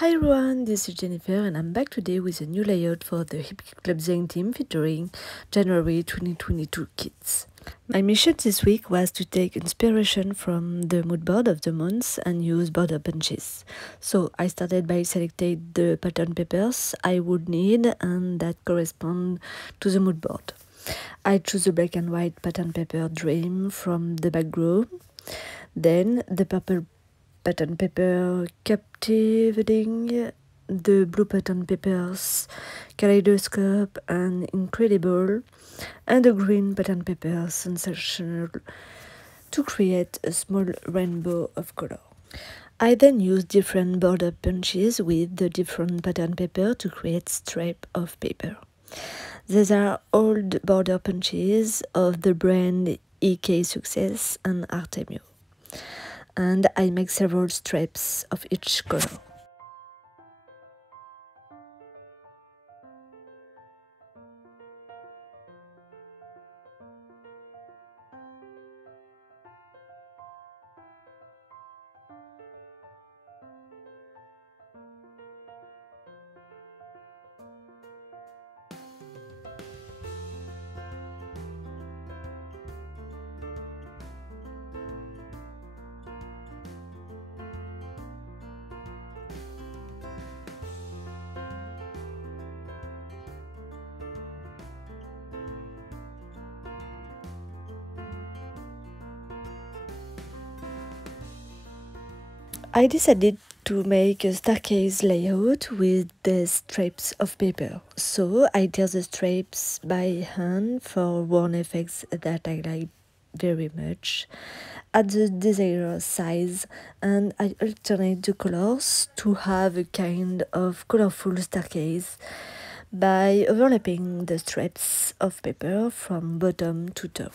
Hi everyone, this is Jennifer and I'm back today with a new layout for the Hip Club Zeng team featuring January 2022 kits. My mission this week was to take inspiration from the moodboard of the month and use border punches. So I started by selecting the pattern papers I would need and that correspond to the moodboard. I chose the black and white pattern paper Dream from the background, then the purple pattern paper Captivating, the blue pattern papers Kaleidoscope and Incredible, and the green pattern paper Sensational to create a small rainbow of color. I then used different border punches with the different pattern paper to create stripe of paper. These are old border punches of the brand EK Success and Artemio, and I make several strips of each color. I decided to make a staircase layout with the strips of paper, so I tear the strips by hand for worn effects that I like very much at the desired size, and I alternate the colors to have a kind of colorful staircase by overlapping the strips of paper from bottom to top.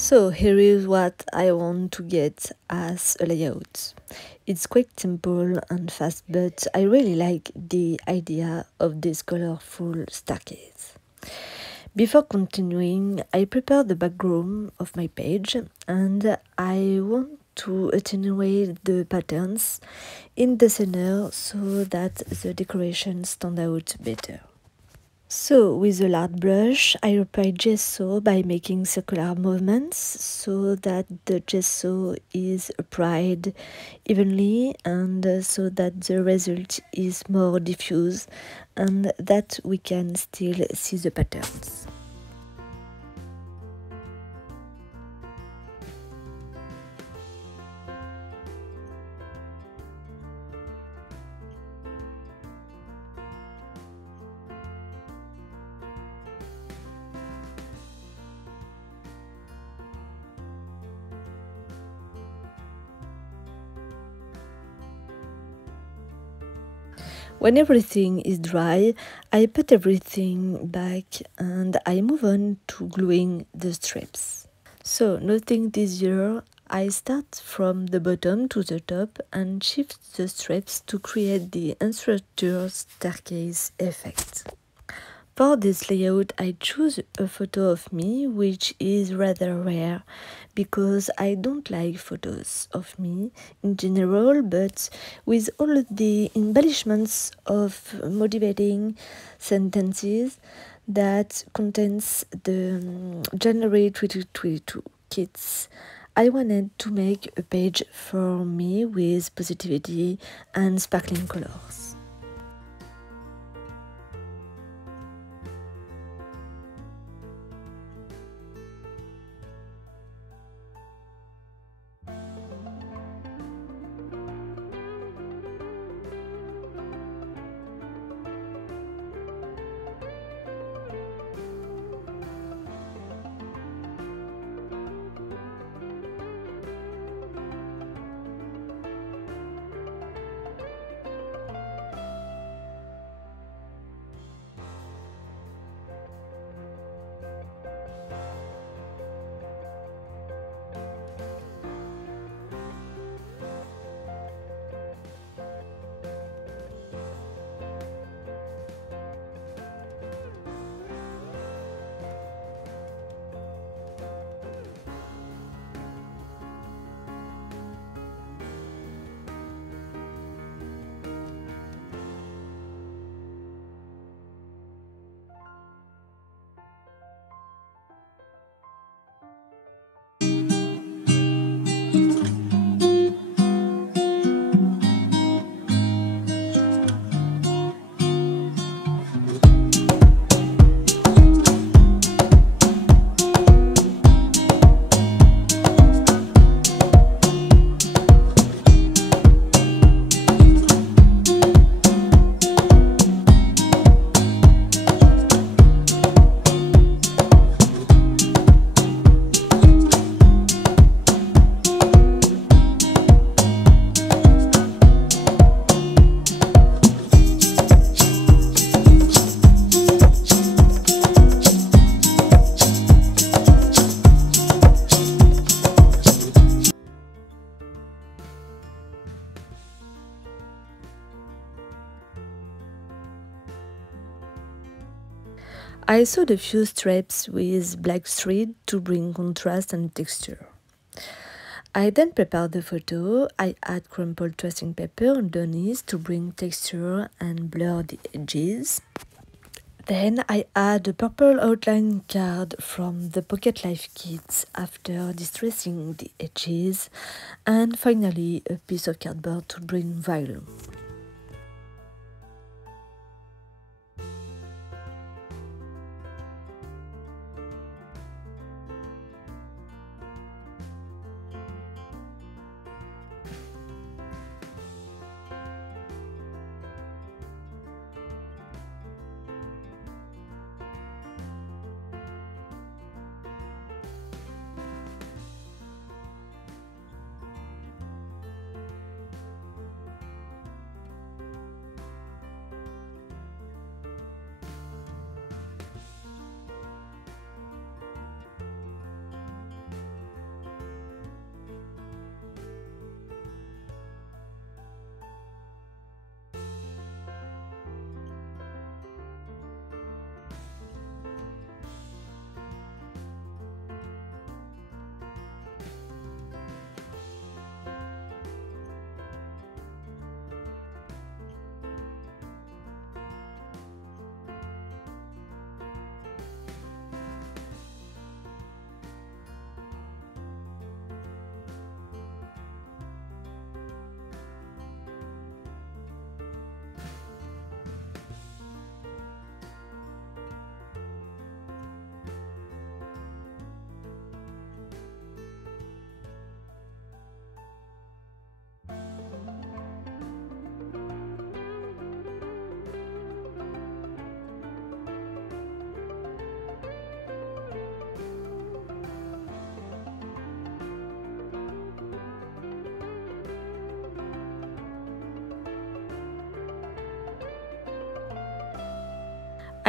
So here is what I want to get as a layout. It's quite simple and fast, but I really like the idea of this colorful staircase. Before continuing, I prepare the background of my page and I want to attenuate the patterns in the center so that the decoration stands out better. So with a large brush, I apply gesso by making circular movements so that the gesso is applied evenly and so that the result is more diffuse and that we can still see the patterns. When everything is dry, I put everything back and I move on to gluing the strips. So, nothing this year, I start from the bottom to the top and shift the strips to create the unstructured staircase effect. For this layout, I choose a photo of me, which is rather rare because I don't like photos of me in general, but with all the embellishments of motivating sentences that contains the January 2022 kits, I wanted to make a page for me with positivity and sparkling colors. I sewed a few strips with black thread to bring contrast and texture. I then prepared the photo. I add crumpled tracing paper underneath to bring texture and blur the edges. Then I add a purple outline card from the Pocket Life kits after distressing the edges, and finally a piece of cardboard to bring volume.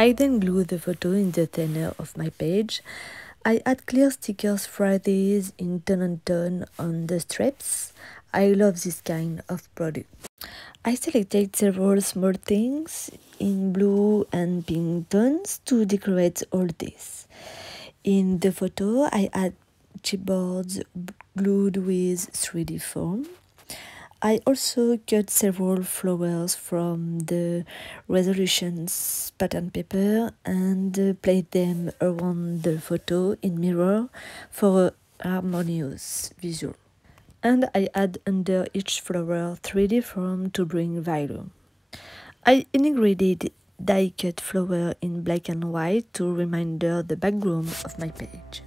I then glue the photo in the center of my page. I add clear stickers Fridays in tone and tone on the strips. I love this kind of product. I selected several small things in blue and pink tones to decorate all this. In the photo, I add chipboards glued with 3D foam. I also cut several flowers from the resolutions pattern paper and placed them around the photo in mirror for harmonious visual. And I add under each flower 3D form to bring value. I integrated die-cut flower in black and white to reminder the background of my page.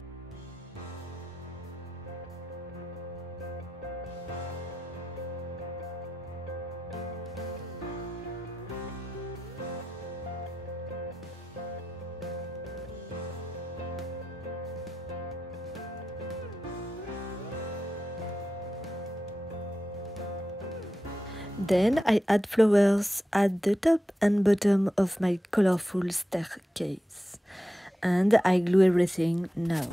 Then I add flowers at the top and bottom of my colorful staircase. And I glue everything now.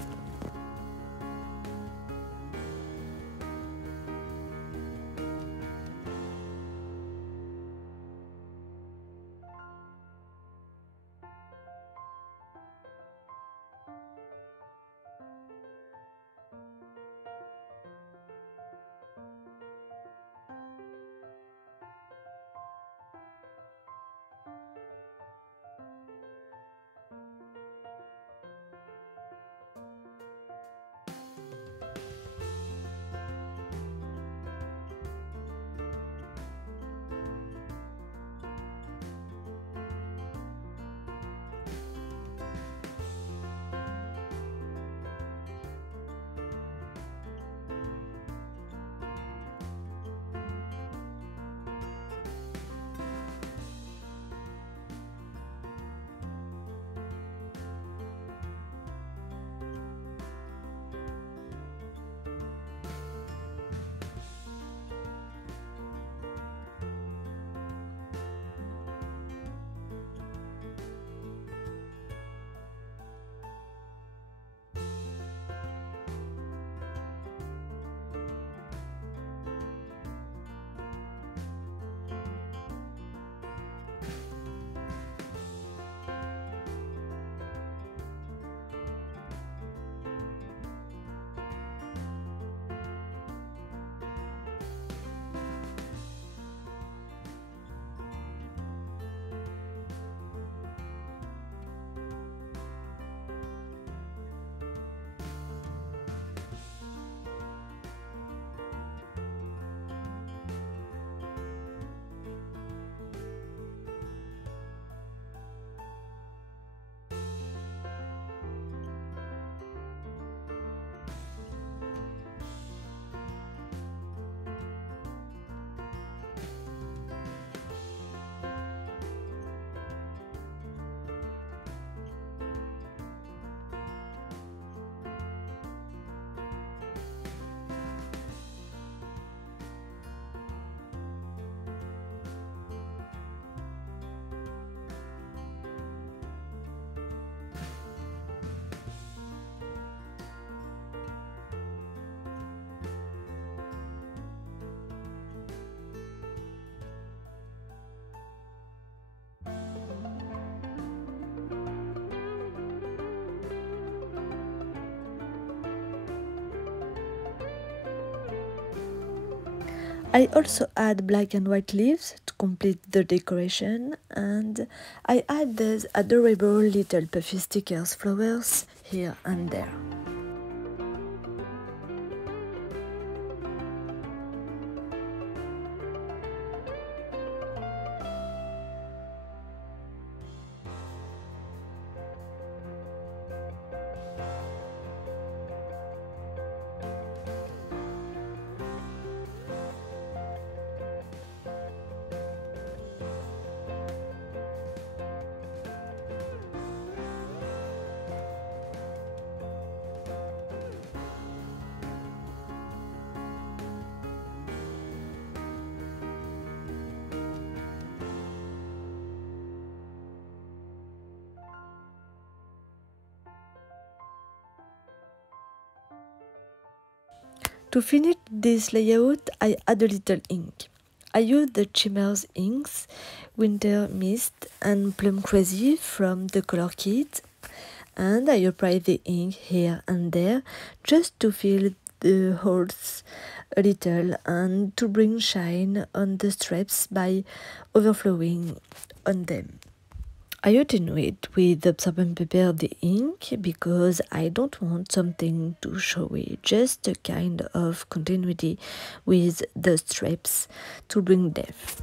I also add black and white leaves to complete the decoration, and I add these adorable little puffy stickers flowers here and there. To finish this layout, I add a little ink. I use the Chimmers inks, Winter Mist and Plum Crazy from the color kit, and I apply the ink here and there just to fill the holes a little and to bring shine on the stripes by overflowing on them. I attenuate with absorbent paper the ink because I don't want something too showy, just a kind of continuity with the strips to bring depth.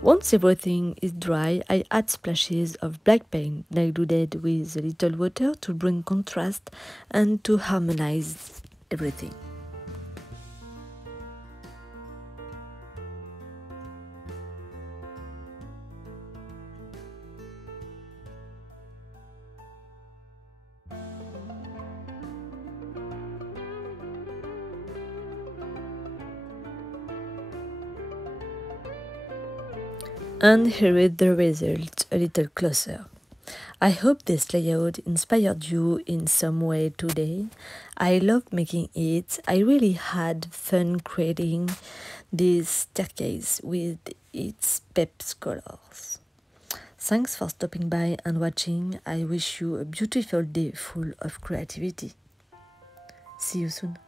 Once everything is dry, I add splashes of black paint diluted with a little water to bring contrast and to harmonize everything. And here is the result, a little closer. I hope this layout inspired you in some way today. I love making it. I really had fun creating this staircase with its peps colors. Thanks for stopping by and watching. I wish you a beautiful day full of creativity. See you soon.